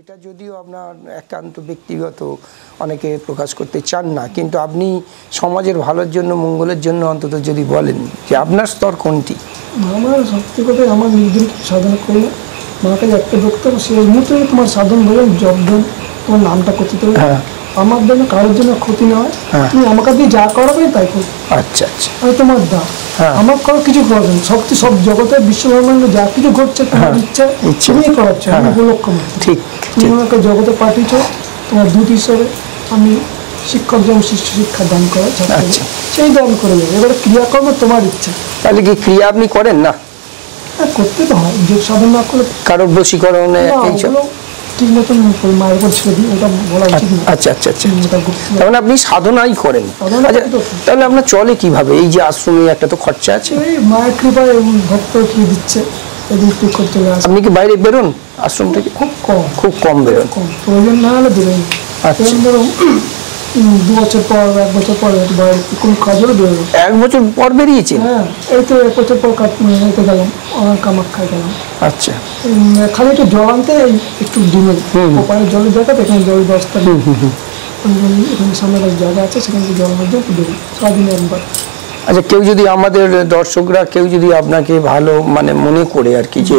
এটা যদিও আপনার একান্ত ব্যক্তিগত, অনেকে প্রকাশ করতে চান না, কিন্তু আপনি সমাজের ভালোর জন্য, মঙ্গলের জন্য অন্তত যদি বলেন যে আপনার স্তর কোনটি? আমার সত্যি কথা, আমার নিজের সাধনা করলে আমার কাছে একটা বক্তব্য, সেই মুহূর্তে তোমার সাধন বলে জব দেন, তোমার নামটা করতে হবে। আমার জন্য কারোর জন্য ক্ষতি না হয়, তুমি আমাকে দিয়ে যা করাবে তাই করো। আচ্ছা আচ্ছা, আমি তোমার দা, আমার কারো কিছু করবেন, শক্তি সব জগতে বিশ্ব ব্রহ্মাণ্ডে যা কিছু ঘটছে তোমার ইচ্ছা তুমি করাচ্ছ, আমি উপলক্ষ ঠিক। তুমি আমাকে জগতে পাঠিয়েছ তোমার দূত হিসাবে, আমি শিক্ষক যেমন শিষ্য শিক্ষা দান করা সেই দান করে দেবে। এবারে ক্রিয়াকর্ম তোমার ইচ্ছা। তাহলে কি ক্রিয়া আপনি করেন না? করতে তো হয়, যোগ সাধন না করলে কারো বশীকরণে ঠিক মতন মায়ের উপর ছেড়ে দিই, ওটা বলা উচিত না। আচ্ছা আচ্ছা আচ্ছা, তার মানে আপনি সাধনাই করেন। তাহলে আপনার চলে কিভাবে? এই যে আশ্রমে একটা তো খরচা আছে, এই মায়ের কৃপায় ভক্ত কি দিচ্ছে, আপনি কি বাইরে বেরোন আশ্রম থেকে? খুব কম বেরোন, প্রয়োজন না হলে বেরোন। আচ্ছা, 2 বছর পর 1 বছর পর কোন কাজেও বেরোবো। 1 বছর পর বেরিয়েছে? হ্যাঁ, এই তো 1 বছর পর কাটতে গেলাম, কামাখ্যায় গেলাম। আচ্ছা, খালি একটু জল আনতে, একটু ডিমের ওপারে জলের জায়গা, এখানে জল ব্যবস্থা এখানে সামনে জায়গা আছে, সেখানে জল মধ্যে দেবো সারাদিনে একবার। আচ্ছা, কেউ যদি আমাদের দর্শকরা কেউ যদি আপনাকে ভালো মানে মনে করে আর কি, যে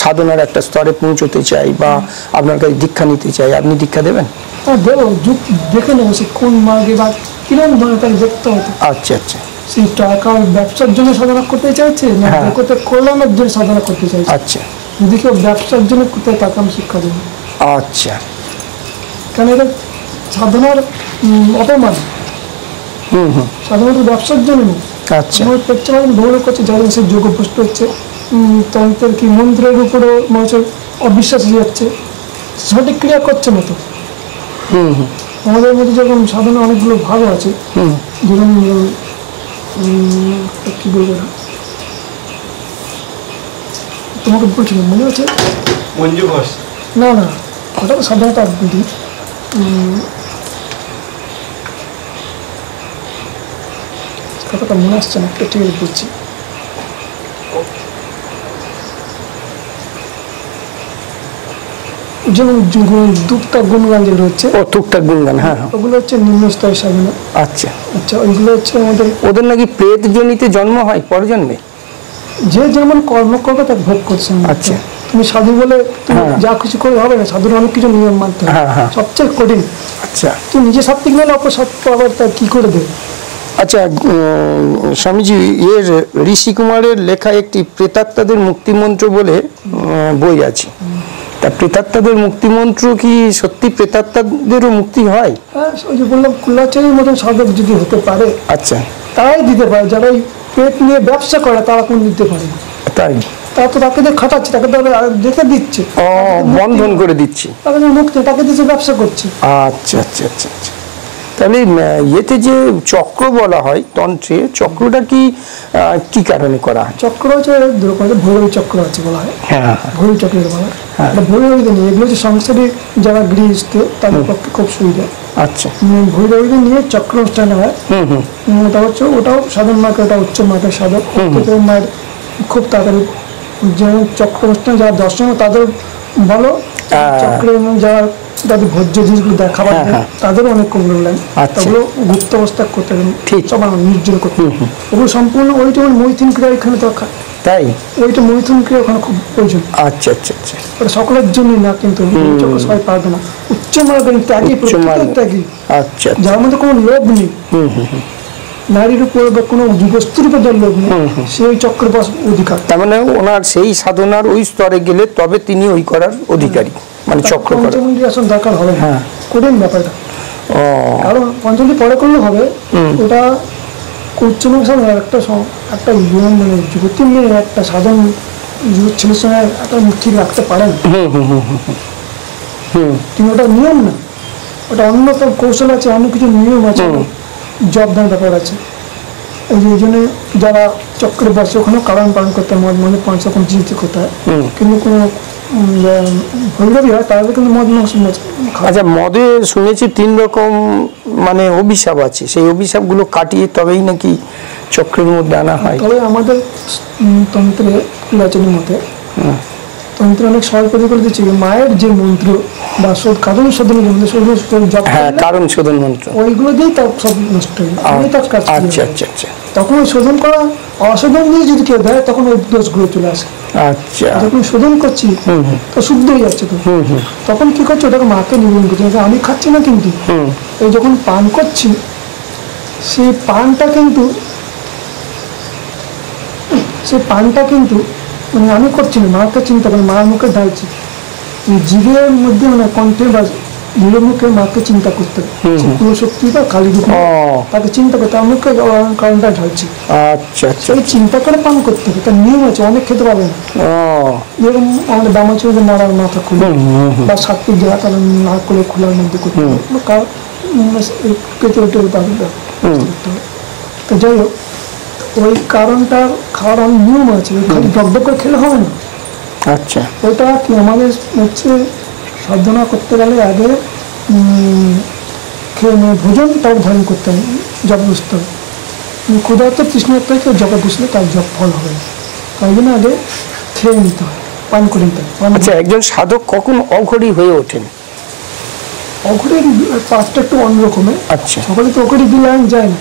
সাধনার একটা স্তরে পৌঁছতে চাই বা আপনার কাছে দীক্ষা নিতে চাই, আপনি দীক্ষা দেবেন? হ্যাঁ দেবো, দেখে নেবো সে কোন মার্গে বা কিরকম ধরনের, তাকে দেখতে হতো। আচ্ছা আচ্ছা, সেই টাকার ব্যবসার জন্য সাধনা করতে চাইছে না কল্যাণের জন্য সাধনা করতে চাইছে? আচ্ছা, যদি কেউ ব্যবসার জন্য কোথায় তাকে আমি শিক্ষা দেবো। আচ্ছা, কারণ এটা সাধনার অপমান, সাধারণত ব্যবসার জন্য। আচ্ছা, ভ্রমণ করছে যাদের সে যোগ অভ্যস্ত হচ্ছে, তন্ত্রের কি মন্ত্রের উপরেও মানুষের অবিশ্বাস হয়ে যাচ্ছে, সঠিক ক্রিয়া করছে না। তো আমাদের মধ্যে যেরকম সাধনা অনেকগুলো ভাগ আছে, যেরকম কি বলবো না, তোমাকে বলছিলাম মনে আছে? না না, ওটা তো সাধারণত কথাটা মনে আসছে না, ঠিক আছে বলছি। যেমন টুকটাক গুণগান যেগুলো হচ্ছে, টুকটাক গুণগান, হ্যাঁ, ওগুলো হচ্ছে নিম্ন স্তরের সাধনা। আচ্ছা আচ্ছা, ওইগুলো হচ্ছে আমাদের, ওদের নাকি প্রেত জনিতে জন্ম হয় পরজন্মে, যে যেমন কর্ম করবে তাকে ভোগ করছে। আচ্ছা, তুমি সাধু বলে তুমি যা কিছু করে হবে না, সাধুর অনেক কিছু নিয়ম মানতে হবে, সবচেয়ে কঠিন। আচ্ছা, তুমি নিজে সাত্বিক নিলে অপর সত্য আবার তা কি করে দেবে? আচ্ছা, স্বামীজি, এর ঋষি কুমারের লেখা একটি প্রেতাত্মাদের মুক্তিমন্ত্র বলে বই আছে, তা প্রেতাত্মাদের মুক্তিমন্ত্র কি সত্যি প্রেতাত্মাদেরও মুক্তি হয়? হ্যাঁ, ওই যে বললাম, কুল্লাচারীর মতন সাধক যদি হতে পারে, আচ্ছা, তাই দিতে পারে। যারা এই পেট নিয়ে ব্যবসা করে তারা কোন দিতে পারে না। তাই তারা তো তাকে দিয়ে খাটাচ্ছে, তাকে দেখে দিচ্ছে, বন্ধন করে দিচ্ছে, তাকে মুক্তি, তাকে দিচ্ছে ব্যবসা করছে। আচ্ছা আচ্ছা আচ্ছা আচ্ছা, তাহলে ইয়েতে যে চক্র বলা হয় তন্ত্রে, চক্রটা কি কারণে করা হয়? চক্র হচ্ছে ভৈরবী চক্র আছে বলা হয়, হ্যাঁ, ভৈরবী চক্রের বলা হয়। ভৈরবীদের নিয়ে, এগুলো হচ্ছে সংসারী যারা গৃহস্থ তাদের পক্ষে খুব সুবিধা। আচ্ছা, ভৈরবীদের নিয়ে চক্র অনুষ্ঠান হয়, ওটা হচ্ছে, ওটাও সাধন মাকে, ওটা উচ্চ মাকের সাধক মায়ের খুব তাড়াতাড়ি, যেমন চক্র অনুষ্ঠান যারা দর্শন তাদের ভালো, চক্রের যারা তাদের ভোজ্য জিনিসগুলো দেখাবার তাদেরও অনেক কমল লাগে, তাগুলো গুপ্ত অবস্থা করতে সবার নির্জন করতে, ওগুলো সম্পূর্ণ ওইটা মৈথুন ক্রিয়া এখানে দরকার। তাই ওইটা মৈথুন ক্রিয়া ওখানে খুব প্রয়োজন। আচ্ছা আচ্ছা আচ্ছা, ওটা সকলের জন্যই না, কিন্তু সবাই পারবে না। উচ্চ মার্গের ত্যাগী, ত্যাগী, আচ্ছা, যার মধ্যে কোনো লোভ নেই, নারীর উপর বা কোনো বস্তুর উপর যার লোভ নেই, সেই চক্র অধিকার। তার মানে ওনার সেই সাধনার ওই স্তরে গেলে তবে তিনি ওই করার অধিকারী, মানে চক্র পঞ্চমন্ত্রী আসন দরকার হবে। হ্যাঁ, কঠিন ব্যাপারটা, কারণ পঞ্চমন্ত্রী পরে করলে হবে, ওটা উচ্চমার্গ একটা মানে যুবতী মেয়ে একটা সাধন ছেলের সঙ্গে একটা ঠিক রাখতে পারেন, কিন্তু ওটা নিয়ম না, ওটা অন্য তো কৌশল আছে, অন্য কিছু নিয়ম আছে, জবদান ব্যাপার আছে। এই জন্য যারা চক্রে বসে ওখানেও কারণ পালন করতে হয়, মদ 5 রকম জিনিস করতে হয়, কিন্তু কোনো ভৈরবী হয় তাহলে কিন্তু মদ। আচ্ছা, মদে শুনেছি 3 রকম মানে অভিশাপ আছে, সেই অভিশাপগুলো কাটিয়ে তবেই নাকি চক্রের মধ্যে আনা হয়। তবে আমাদের তন্ত্রে কুলাচনের মতে তন্ত্র অনেক সহজ করে দিচ্ছে, মায়ের যে মন্ত্র বা কারণ শোধনের জন্য কারণ শোধন মন্ত্র, ওইগুলো দিয়েই তার সব নষ্ট হয়ে যায়। আচ্ছা আচ্ছা আচ্ছা। তখন ওই শোধন করা অশোধন দিয়ে যদি কেউ দেয় তখন ওই দোষগুলো চলে আসে। আচ্ছা, যখন শোধন করছি তো শুদ্ধ হয়ে যাচ্ছে, তো তখন কি করছে ওটাকে মাকে নিবেদন করছে। আমি খাচ্ছি না, কিন্তু এই যখন পান করছি সেই পানটা কিন্তু মানে আমি করছি না, মাকে চিন্তা করি, মার মুখে ঢালছি। জীবের মধ্যে মানে কণ্ঠে বা জীবের মুখে মাকে চিন্তা করতে হবে, শক্তি বা কালী রূপ তাকে চিন্তা করতে, তার মুখে কারণটা ঢালছি। আচ্ছা আচ্ছা, সেই চিন্তা করে পান করতে হবে, তার নিয়ম আছে, অনেক খেতে পারবে না। যেরকম আমাদের দামাচুরে নাড়ার মাথা খুলে বা সাত্বিক জায়গা তাহলে না করে খোলার মধ্যে করতে হবে, পেতে উঠে পারবে। তো যাই হোক, ওই কারণটা খাওয়ার অনেক নিয়ম আছে, খালি ডক করে খেলে হবে না। আচ্ছা, ওটা কি আমাদের হচ্ছে সাধনা করতে গেলে আগে ভোজনটাও ধারণ করতে হবে, জপ বুঝতে হবে। ক্ষুধার্ত তৃষ্ণার্ত কেউ জপে বুঝলে তার জপ ফল হবে না, তাই জন্য আগে খেয়ে নিতে হয়, পান করে নিতে হয়। আচ্ছা, একজন সাধক কখন অঘরী হয়ে ওঠেন? অঘরীর পাঁচটা একটু অন্যরকমের। আচ্ছা, সকলে তো অঘরী দু লাইন যায় না,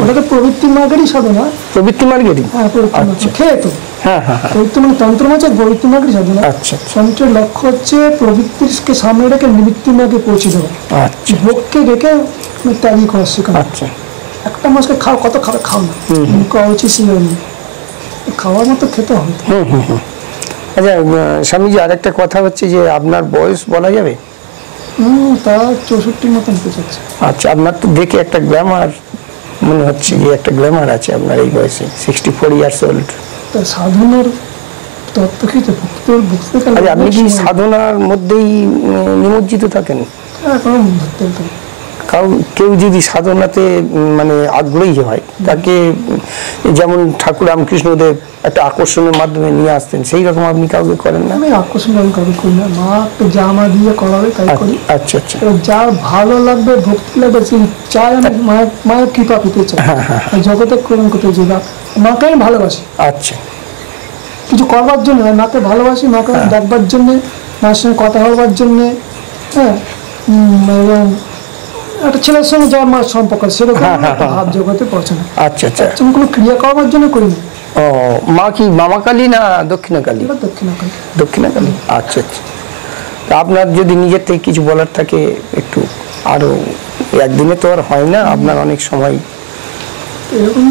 ওটা তো প্রবৃত্তি মার্গেরই সাধনা। প্রবৃত্তি মার্গেরই? হ্যাঁ, প্রবৃত্তি মার্গ খেয়ে তো। প্রবৃত্তি মানে তন্ত্র মাঝে প্রবৃত্তি মার্গেরই সাধনা। তন্ত্রের লক্ষ্য হচ্ছে প্রবৃত্তিকে সামনে রেখে নিবৃত্তি মার্গে পৌঁছে দেওয়া, ভোগকে রেখে ত্যাগী করা শেখানো। একটা মাছকে খাও, কত খাবে খাও না, খাওয়া উচিত খাওয়ার মতো খেতে হবে। আচ্ছা স্বামীজি, আরেকটা কথা হচ্ছে যে আপনার বয়স বলা যাবে? তা 64 মতন পেয়েছে। আচ্ছা, আপনার তো দেখে একটা গ্ল্যামার মনে হচ্ছে, যে একটা গ্ল্যামার আছে আপনার এই বয়সে, 64 ইয়ার্স ওল্ড। তা সাধনার তত্ত্ব কি বুঝতে গেলে আপনি কি সাধনার মধ্যেই নিমজ্জিত থাকেন? কেউ যদি সাধনাতে মানে আগ্রহী হয়, তাকে যেমন ঠাকুর রামকৃষ্ণদেব একটা আকর্ষণের মাধ্যমে নিয়ে আসতেন, সেই রকম আপনি কাউকে করেন না? আমি আকর্ষণ কাউকে করি না, মা যা আমার দিয়ে করাবে তাই করি। আচ্ছা আচ্ছা, যার ভালো লাগবে, ভক্তি লাগবে, সেই চাই আমি মায়ের কৃপা পেতে চাই, জগতে প্রেরণ করতে চাই, মাকে আমি ভালোবাসি। আচ্ছা, কিছু করবার জন্য মাকে ভালোবাসি, মাকে ডাকবার জন্যে, মার সঙ্গে কথা বলবার জন্যে। হ্যাঁ, এবং একটা ছেলের সঙ্গে যার মার সম্পর্ক সেরকম ভাব জগতে পৌঁছে না। আচ্ছা আচ্ছা, কোনো ক্রিয়া করবার জন্য করি না। ও, মা কি মামা কালী না দক্ষিণা কালী? দক্ষিণা কালী। আচ্ছা আচ্ছা, আপনার যদি নিজের থেকে কিছু বলার থাকে একটু, আরো একদিনে তো আর হয় না, আপনার অনেক সময় এরকম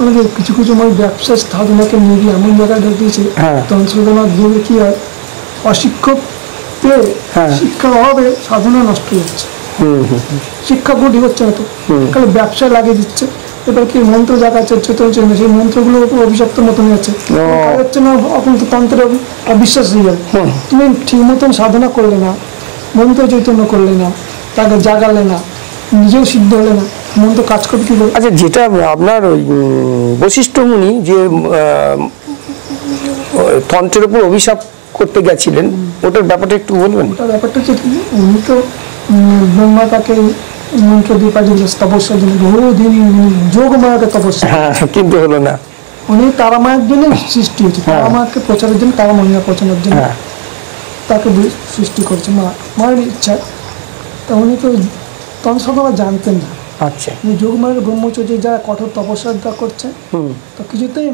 আমাদের কিছু ব্যবসা সাধনাকে নিয়ে গিয়ে এমন জায়গায় ঢুকিয়েছে, তন্ত্রসাধনা দিয়ে কি হয়, অশিক্ষক পেয়ে শিক্ষার অভাবে সাধনা নষ্ট হয়ে যাচ্ছে, শিক্ষা গঠি হচ্ছে না, তো তাহলে ব্যবসায় লাগিয়ে দিচ্ছে। এবার কি মন্ত্র জায়গা চলছে না, সেই মন্ত্রগুলো অভিশপ্ত মতন যাচ্ছে, হচ্ছে না, এখন তো তন্ত্রের অবিশ্বাস হয়ে যাবে। তুমি ঠিক মতন সাধনা করলে না, মন্ত্র চৈতন্য করলে না, তাকে জাগালে না, নিজেও সিদ্ধ হলে না, মন্ত্র কাজ করবে কি বলবে? আচ্ছা, যেটা আপনার ওই বশিষ্ঠ মুনি যে তন্ত্রের উপর অভিশাপ করতে গেছিলেন, ওটার ব্যাপারটা একটু বলবেন? ওটার ব্যাপারটা হচ্ছে উনি তো ব্রহ্মা তাকে মন্ত্র দিয়ে পাঠিয়েছিল তপস্যার জন্য, বহুদিন যোগ মায়াকে তপস্যা, কিন্তু হলো না। উনি তারা মায়ের জন্য সৃষ্টি হয়েছে, তারা মাকে প্রচারের জন্য, তারা মহিলা প্রচারের জন্য তাকে সৃষ্টি করছে মায়ের ইচ্ছা। তা উনি তো তন্ত্র জানতেন না। আচ্ছা, যোগ মায়ের ব্রহ্মচর্য যারা কঠোর তপস্যা করছে, তো কিছুতেই